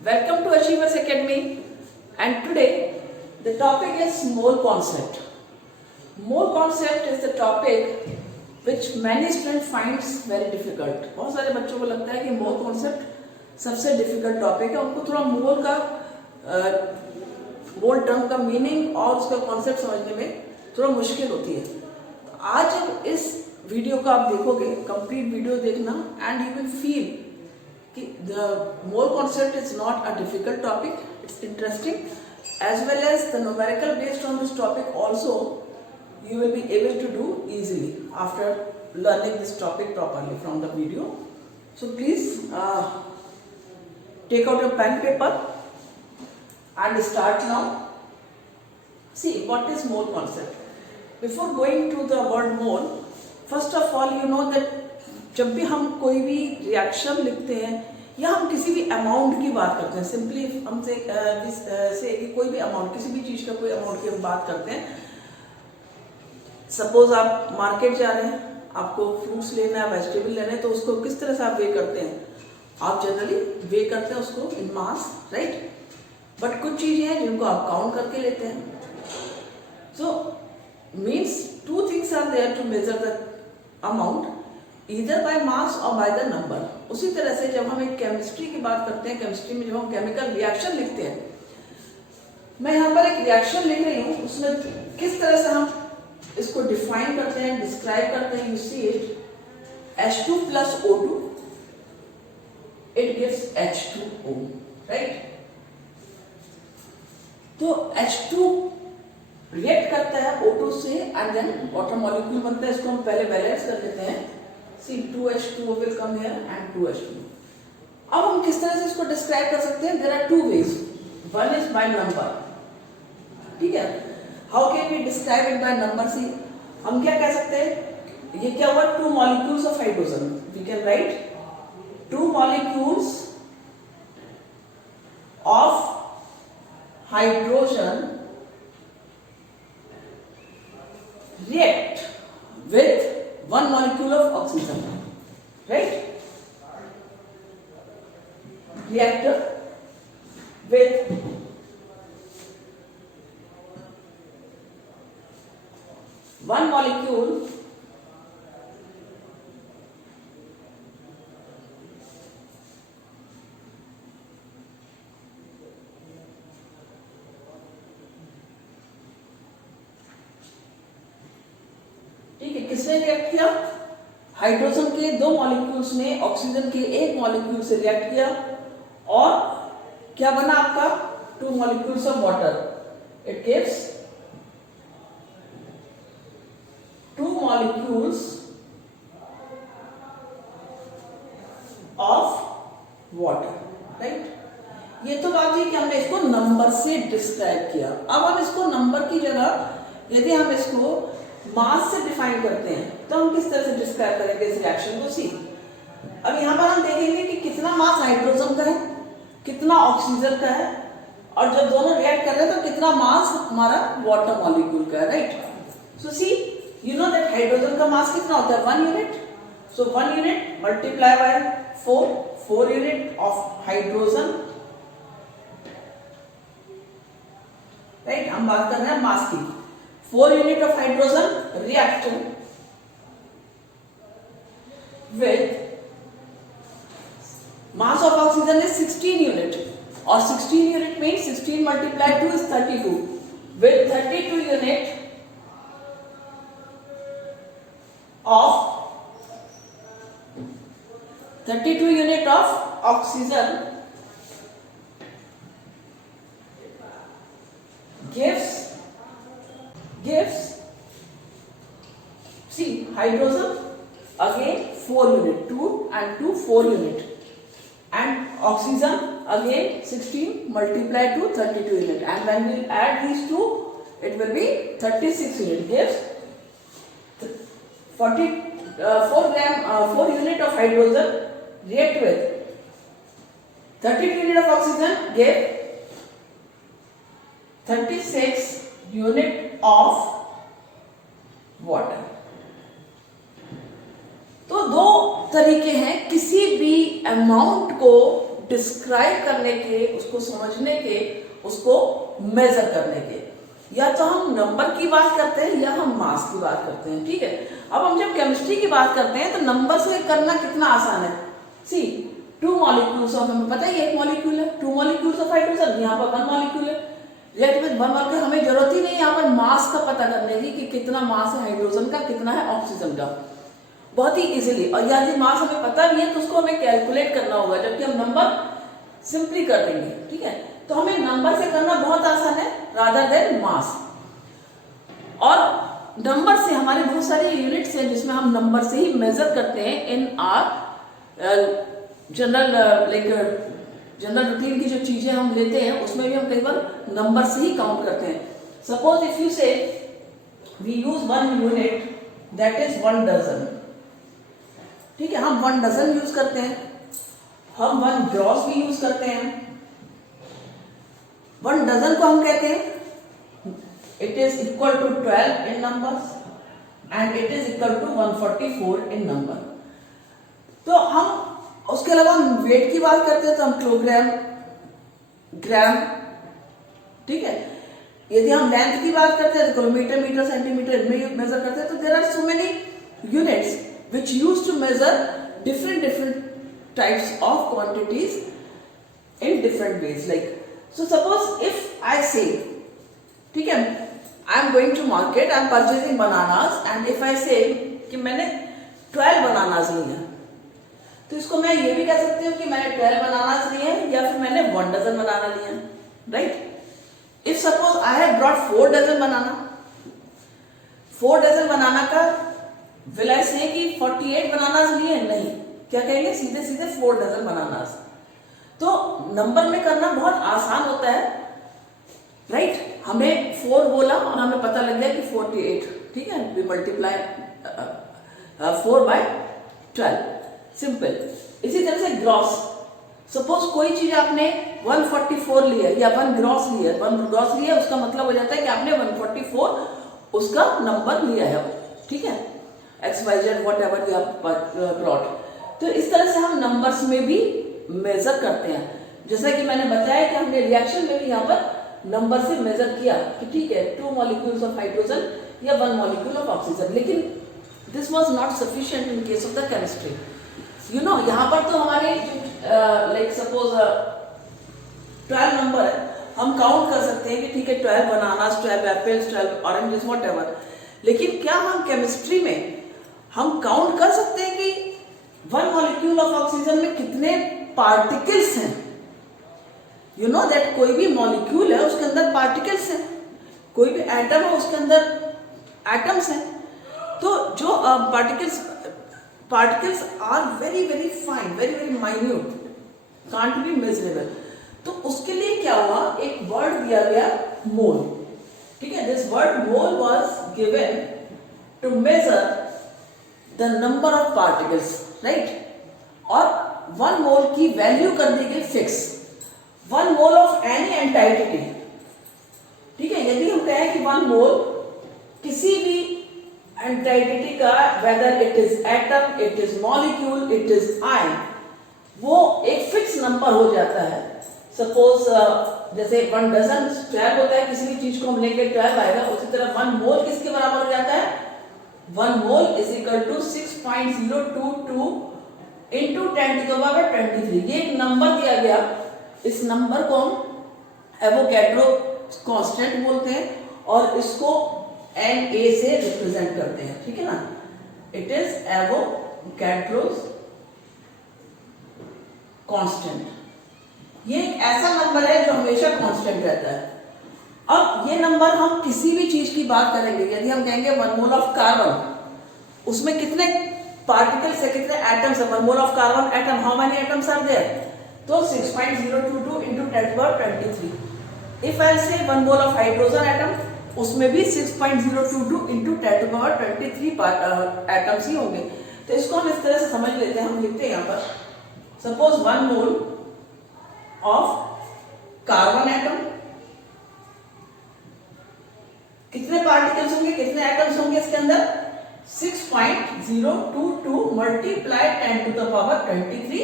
Welcome to Achievers Academy, and today the topic is mole concept. Mole concept is the topic which many students finds very difficult. बहुत सारे बच्चों को लगता है कि mole concept सबसे डिफिकल्ट टॉपिक है. उनको थोड़ा मोल टर्म का मीनिंग और उसका कॉन्सेप्ट समझने में थोड़ा मुश्किल होती है. आज इस वीडियो को आप देखोगे, कंप्लीट वीडियो देखना, एंड यू विल फील कि the mole concept is not a difficult topic, it's interesting, as well as the numerical based on this topic also you will be able to do easily after learning this topic properly from the video. So please take out your pen paper and start now. See what is mole concept. Before going to the word mole, first of all you know that जब भी हम कोई भी reaction लिखते हैं या हम किसी भी अमाउंट की बात करते हैं, सिंपली हमसे से कोई भी अमाउंट, किसी भी चीज़ का कोई अमाउंट की हम बात करते हैं. सपोज आप मार्केट जा रहे हैं, आपको फ्रूट्स लेना है, वेजिटेबल लेना है, तो उसको किस तरह से आप वे करते हैं? आप जनरली वे करते हैं उसको इन मास, राइट. बट कुछ चीज़ें हैं जिनको आप काउंट करके लेते हैं. So means two things are there to measure the amount, either by mass or by the number. उसी तरह से जब हम एक केमिस्ट्री की बात करते हैं, केमिस्ट्री में जब हम केमिकल रिएक्शन लिखते हैं, मैं यहाँ पर एक रिएक्शन लिख रही हूँ, उसमें किस तरह से हम इसको डिफाइन करते हैं, डिस्क्राइब करते हैं. You see it H2 plus O2, it gives H2O, right. तो H2 रिएक्ट करता है O2 से एंड देन वाटर मॉलिक्यूल बनता है. इसको हम पहले बैलेंस कर लेते हैं. See 2H2O will come here and 2H2O. अब हम किस तरह से इसको डिस्क्राइब कर सकते हैं? There are two ways. One is by number. ठीक है. How can we describe it by number? See, हम क्या कह सकते हैं? ये क्या हुआ? Two molecules of hydrogen. We can write two molecules of hydrogen react with one molecule of oxygen, right? Reactor with one molecule ठीक है. किसने रिएक्ट किया? हाइड्रोजन के दो मॉलिक्यूल्स ने ऑक्सीजन के एक मॉलिक्यूल से रिएक्ट किया और क्या बना आपका? Two molecules of water. It gives two molecules of water, right. ये तो बात है कि हमने इसको नंबर से डिस्क्राइब किया. अब हम इसको नंबर की जगह यदि हम इसको मास से डिफाइन करते हैं तो हम किस तरह से डिस्क्राइब करेंगे इस रिएक्शन को? सी, अब यहाँ पर हम देखेंगे कि कितना मास हाइड्रोजन का है, कितना ऑक्सीजन का है, और जब दोनों रिएक्ट कर रहे हैं तो कितना मास हमारा वाटर मॉलिक्यूल का है, right. So see, you know that hydrogen का मास कितना होता है? 1 unit. So 1 unit multiply by 4 unit of hydrogen, right. हम बात कर रहे हैं मास की. 4 unit of hydrogen react with mass of oxygen is 16 unit, or 16 unit means 16 multiplied 2 is 32. With 32 unit of oxygen gives see hydrogen again 4 unit, 2 and 2 4 unit, and oxygen again 16 multiplied to 32 unit, and when we add these two it will be 36 unit, gives 4 unit of hydrogen react with 32 unit of oxygen, give 36 unit of water. तो दो तरीके हैं किसी भी amount को describe करने के, उसको समझने के, उसको मेजर करने के। या तो हम नंबर की बात करते हैं या हम मास की बात करते हैं, ठीक है। अब हम जब केमिस्ट्री की बात करते हैं तो नंबर से करना कितना आसान है। सी 2 मॉलिक्यूल्स ऑफ, हमें पता है ये एक मॉलिक्यूल है, 2 मॉलिक्यूल्स ऑफ हाइड्रोजन, यहाँ पर 1 मॉलिक्यूल है। रिएक्ट विद 1 मॉलिक्यूल, हमें जरूरत ही नहीं यहाँ पर मास का पता करने की कि कितना मास है हाइड्रोजन का, कितना है ऑक्सीजन का, बहुत ही इजीली। और यदि मास हमें पता भी है तो उसको हमें कैलकुलेट करना होगा, जबकि हम नंबर सिंपली कर देंगे, ठीक है। तो हमें नंबर से करना बहुत आसान है रादर देन मास। और नंबर से हमारे बहुत सारे यूनिट्स हैं जिसमें हम नंबर से ही मेजर करते हैं इन आर जनरल जनरल रूटीन की जो चीजें हम लेते हैं उसमें भी हम कई बार नंबर से ही काउंट करते हैं। Suppose if you say we use 1 unit that is 1 dozen, ठीक है। हम 1 डजन यूज करते हैं, हम 1 ग्रॉस भी यूज करते हैं। 1 डजन को हम कहते हैं it is equal to 12 in numbers and it is equal to 144 in number। तो हम उसके अलावा हम वेट की बात करते हैं तो हम किलोग्राम, ग्राम, ठीक है। यदि हम लेंथ की बात करते हैं तो किलोमीटर, मीटर, सेंटीमीटर इनमें मेजर करते हैं। तो there are so many units which used to measure different types of quantities in different ways। Like so suppose if I say, ठीक है, I am going to market, I am purchasing bananas and if I say कि मैंने 12 bananas लिए हैं, तो इसको मैं ये भी कह सकती हूँ कि मैंने 12 बनानास लिए हैं या फिर मैंने 1 डजन बनाना लिए हैं, right. If suppose I have brought 4 dozen banana, 4 dozen banana का will I say कि 48 बनानास लिए? नहीं, क्या कहेंगे, सीधे सीधे 4 डजन बनानास। तो नंबर में करना बहुत आसान होता है, राइट। हमें 4 बोला और हमें पता लग गया कि 48, ठीक है। We multiply 4 by 12, simple. इसी तरह से ग्रॉस, सपोज कोई चीज आपने 144 लिया या 1 ग्रॉस लिया, 1 ग्रॉस लिया, उसका मतलब हो जाता है कि आपने 144 उसका नंबर लिया है, ठीक है। XYZ what ever you have brought. तो इस तरह से हम नंबर्स में भी मेजर करते हैं। जैसा कि मैंने बताया कि हमने रिएक्शन में भी यहाँ पर नंबर से मेजर किया कि ठीक है 2 मॉलिक्यूल्स ऑफ हाइड्रोजन या 1 मॉलिक्यूल ऑफ ऑक्सीजन। लेकिन this was not sufficient in case of the chemistry, you know. यहाँ पर तो हमारे लाइक सपोज 12 नंबर है, हम काउंट कर सकते हैं कि ठीक है 12 bananas, 12 apples, 12 oranges, what ever. लेकिन क्या हम केमिस्ट्री में हम काउंट कर सकते हैं कि 1 मॉलिक्यूल ऑफ ऑक्सीजन में कितने पार्टिकल्स हैं? यू नो दैट कोई भी मॉलिक्यूल है उसके अंदर पार्टिकल्स हैं, कोई भी एटम है उसके अंदर एटम्स हैं। तो जो particles are very very fine, very very minute, can't be measurable. तो उसके लिए क्या हुआ, एक वर्ड दिया गया मोल, ठीक है। This word mole was given to measure the number of particles, right. और 1 मोल की वैल्यू कर दी गई fix, 1 mole of any entity, ठीक है। यदि हम कहें कि 1 मोल किसी भी एंटाइटी का, whether it is atom, it is molecule, it is ion, वो एक फिक्स नंबर हो जाता है। सपोज जैसे 1 डजन 12 होता है, किसी भी चीज को हम लेंगे 12 आएगा, उसी तरह 1 मोल किसके बराबर हो जाता है, 1 mole is equal to 6.022 into 10⁻23। ये एक नंबर दिया गया, इस नंबर को हम एवोगैड्रो कांस्टेंट बोलते हैं और इसको Na से रिप्रेजेंट करते हैं, ठीक है ना। It is Avogadro's constant. ये एक ऐसा नंबर है जो हमेशा कांस्टेंट रहता है। अब ये नंबर हम किसी भी चीज की बात करेंगे, यदि हम कहेंगे 1 मोल ऑफ कार्बन, उसमें कितने पार्टिकल्स है, कितने एटम्स है, 1 mole of carbon atom, how many atoms are there, तो 6.022 इंटू 10⁻23। इफ आई से 1 मोल ऑफ हाइड्रोजन एटम, उसमें भी 6.022 इंटू 10⁻23 एटम्स ही होंगे। तो इसको हम इस तरह से समझ लेते हैं, हम लिखते हैं यहाँ पर, suppose 1 mole of carbon atom, कितने पार्टिकल्स होंगे, कितने एटम्स होंगे इसके अंदर, 6.022 मल्टीप्लाई 10⁻23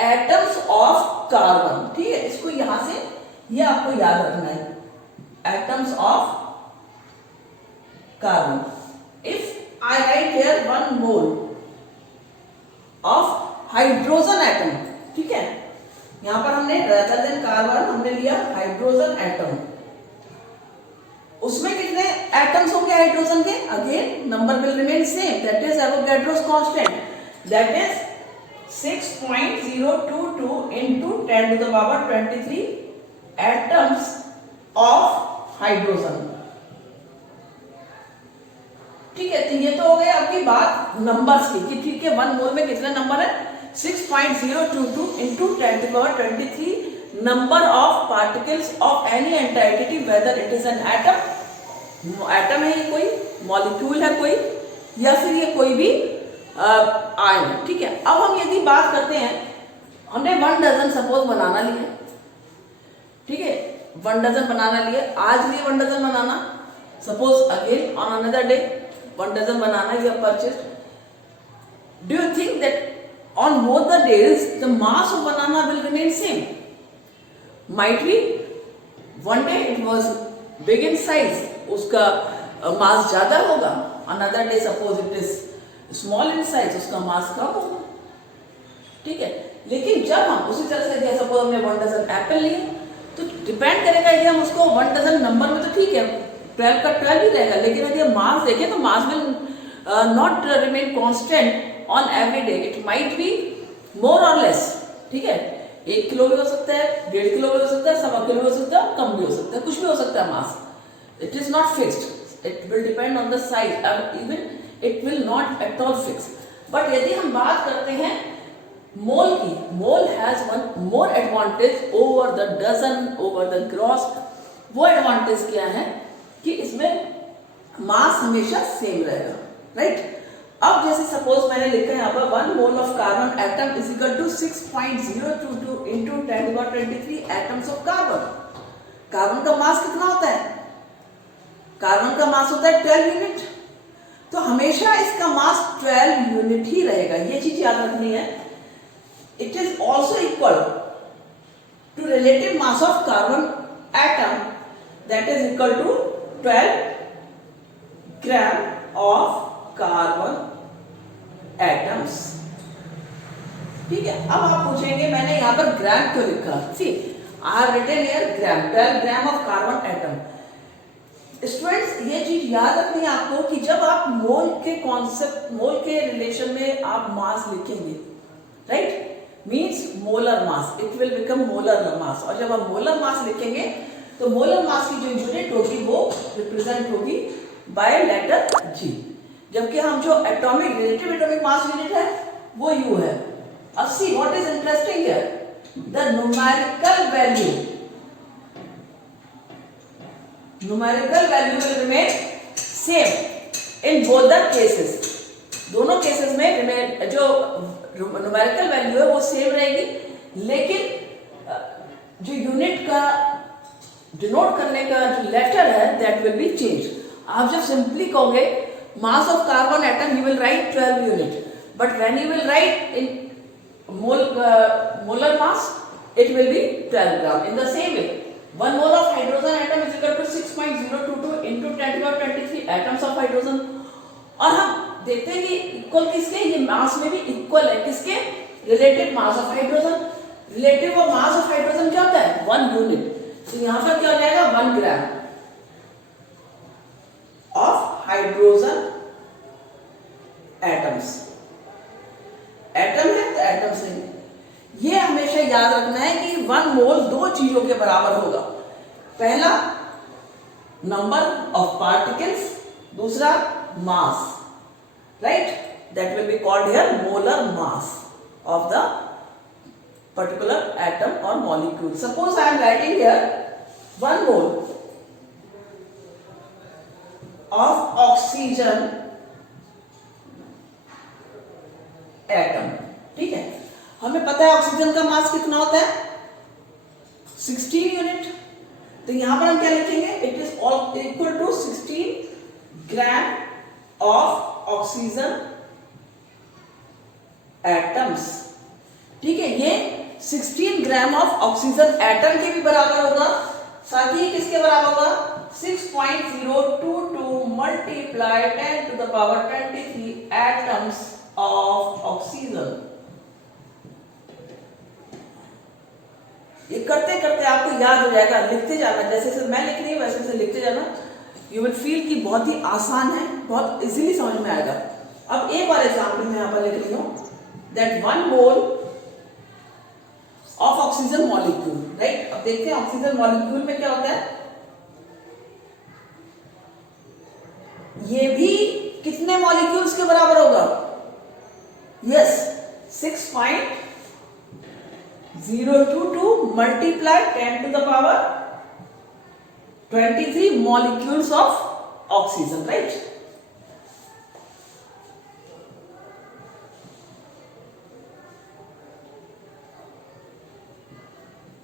एटम्स ऑफ कार्बन, ठीक है, इसको यहां से ये आपको याद रखना है, atoms of carbon. If I right here 1 mole of hydrogen atom, ठीक है, यहां पर हमने रेदर देन कार्बन हमने लिया हाइड्रोजन एटम, उसमें कितने एटम्स होंगे हाइड्रोजन के? Again number will remain same, that is Avogadro's constant, that is 6.022 into 10 to the power 23 atoms of hydrogen. ठीक है, तो ये तो हो गई आपकी बात नंबर्स की कि ठीक है 1 मोल में कितने नंबर है? 6.022 into 10 to the power 23 number of particles of any entity whether it is an atom, atom है ये कोई, मॉलिक्यूल है कोई, या फिर ये कोई भी आयन. ठीक है, अब हम यदि बात करते हैं, हमने 1 डजन सपोज बनाना लिया, ठीक है, 1 डजन बनाना लिया, आज लिए 1 dozen banana, suppose again on another day 1 dozen banana you have purchased. Do you think that on both the days the mass of banana will remain same? Might be one day it was big in size, उसका मास ज्यादा होगा, another day suppose it is small in size, उसका मास कम होगा. ठीक है, लेकिन जब हम उसी तरह से जैसे सपोज हमने 1 डजन एप्पल लिए, तो डिपेंड करेगा यदि हम उसको 1 डजन नंबर में, तो ठीक है 12 का 12 ही रहेगा, लेकिन यदि हम मास देखें तो mass will not remain constant on every day, it might be more or less. ठीक है, 1 किलो भी हो सकता है, 1.5 किलो भी हो सकता है, 1.25 किलो भी हो सकता है, कम भी हो सकता है, कुछ भी हो सकता है मास. It is not fixed. It will depend on the size, and even it will not at all fixed. But यदि हम बात करते हैं मोल की, मोल has one more advantage over the dozen, over the gross. वो एडवांटेज क्या है कि इसमें मास हमेशा सेम रहेगा, राइट? अब जैसे सपोज मैंने लिखा है यहाँ पर 1 mole of carbon atom is equal to 6.022 into 10 to the power 23 atoms of carbon. Carbon का मास कितना होता है? कार्बन का मास होता है 12 यूनिट, तो हमेशा इसका मास 12 यूनिट ही रहेगा, ये चीज याद रखनी है. It is also equal to relative mass of carbon atom, that is equal to 12 gram of carbon atoms. ठीक है, अब आप पूछेंगे मैंने यहां पर ग्राम क्यों लिखा? See I have written here gram, 12 gram of carbon atom. Students ये चीज याद रखनी है आपको कि जब आप मोल के कॉन्सेप्ट, मोल के रिलेशन में आप मास लिखेंगे, right, means molar mass, it will become molar mass. और जब आप मोलर मास लिखेंगे तो मोलर मास की जो यूनिट होगी वो रिप्रेजेंट होगी बाय लेटर जी, जबकि हम जो atomic relative atomic mass unit है वो यू है. अब see what is interesting here, the numerical value, numerical value will remain same in both the cases. दोनों केसेस में जो न्यूमेरिकल वैल्यू है वो सेम रहेगी, लेकिन जो यूनिट का डिनोट करने का जो लेटर है दैट विल बी चेंज. आप जब सिंपली कहोगे mass of carbon atom, you will write 12 unit, but when you will write in molar mass, it will be 12 gram. In the same way, 1 mole of hydrogen atom is equal to 6.022 into 10 to the power 23 atoms of hydrogen. और हम देखते हैं कि equal किसके, ये मास में भी equal है किसके? Relative mass of hydrogen. Relative mass of hydrogen क्या होता है? 1 यूनिट. तो यहां पर क्या हो जाएगा? 1 gram of hydrogen atoms. Atom है तो एटम्स नहीं. ये हमेशा याद रखना है कि 1 मोल 2 चीजों के बराबर होगा. पहला नंबर ऑफ पार्टिकल्स, दूसरा mass, right, that will be called here molar mass of the particular atom और molecule. Suppose I am writing here 1 mole of oxygen atom. ठीक है, हमें पता है ऑक्सीजन का मास कितना होता है? 16 यूनिट. तो यहां पर हम क्या लिखेंगे? It is equal to 16 gram of oxygen atoms. ठीक है, ये 16 ग्राम ऑफ ऑक्सीजन एटम के भी बराबर होगा, साथ ही किसके बराबर होगा 6.022 multiply 10 to the power 23 atoms of oxygen. ये करते करते आपको याद हो जाएगा, लिखते जाना, जैसे जैसे मैं लिख रही हूँ वैसे वैसे लिखते जाना, यू विल फील कि बहुत ही आसान है, बहुत इजीली समझ में आएगा। अब एक बार एग्जाम्पल में यहां पर लिख रही हूं that 1 mole of oxygen molecule, right. अब देखते हैं ऑक्सीजन मॉलिक्यूल में क्या होता है, ये भी कितने मॉलिक्यूल्स के बराबर होगा, yes 6.022 multiply 10 to the power 23 molecules of oxygen, right?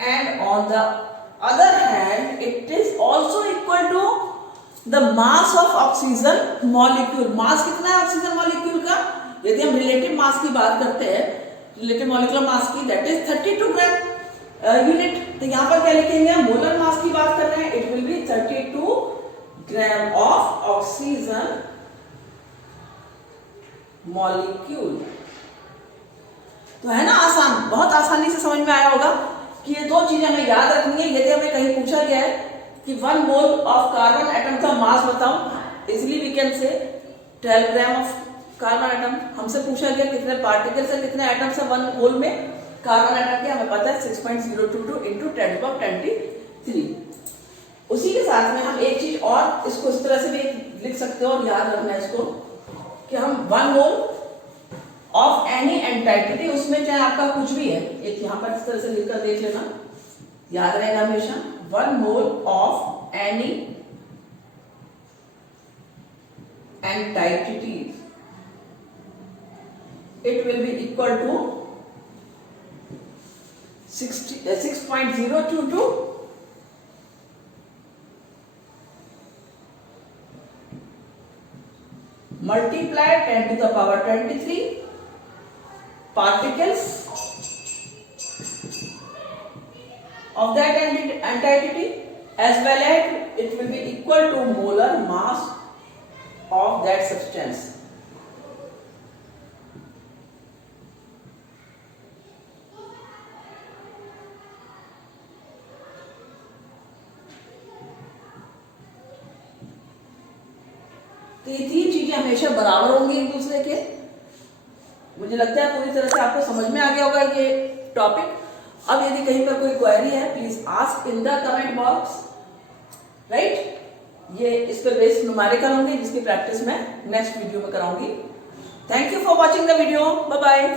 And on the other hand, it is also equal to the mass of oxygen molecule. mass कितना है ऑक्सीजन मॉलिक्यूल का, यदि हम रिलेटिव मास की बात करते हैं, रिलेटिव मॉलिक्यूलर मास की, दैट इज 32 ग्राम यूनिट। तो यहां पर क्या लिखेंगे, मोलर मास की बात कर रहे हैं, it will be 32 gram of oxygen molecule. तो है ना आसान, बहुत आसानी से समझ में आया होगा कि ये दो चीजें हमें याद रखनी है। यदि हमें कहीं पूछा गया है कि 1 मोल ऑफ कार्बन एटम का मास बताओ, easily we can say 12 gram of carbon atom. हमसे पूछा गया कितने पार्टिकल्स है, कितने एटम्स है 1 मोल में कार्बन एटम के, हमें पता है 6.022 इंटू 10⁻23। उसी के साथ में हम एक चीज और इसको इस तरह से भी लिख सकते हो और याद रखना है इसको कि हम 1 मोल ऑफ एनी एंटाइटी, उसमें चाहे आपका कुछ भी है, एक यहां पर इस तरह से लिखकर देख लेना, याद रहेगा हमेशा, 1 mole of any entity it will be equal to 6.022 multiply 10 to the power 23 particles of that entity, as well as it will be equal to molar mass of that substance. तो ये तीन चीजें हमेशा बराबर होंगी एक दूसरे के। मुझे लगता है पूरी तरह से आपको समझ में आ गया होगा ये टॉपिक। अब यदि कहीं पर कोई क्वेरी है, please ask in the comment box, right. ये इस पर बेस्ड न्यूमेरिकल होंगे जिसकी प्रैक्टिस मैं नेक्स्ट वीडियो में कराऊंगी। Thank you for watching the video, bye bye.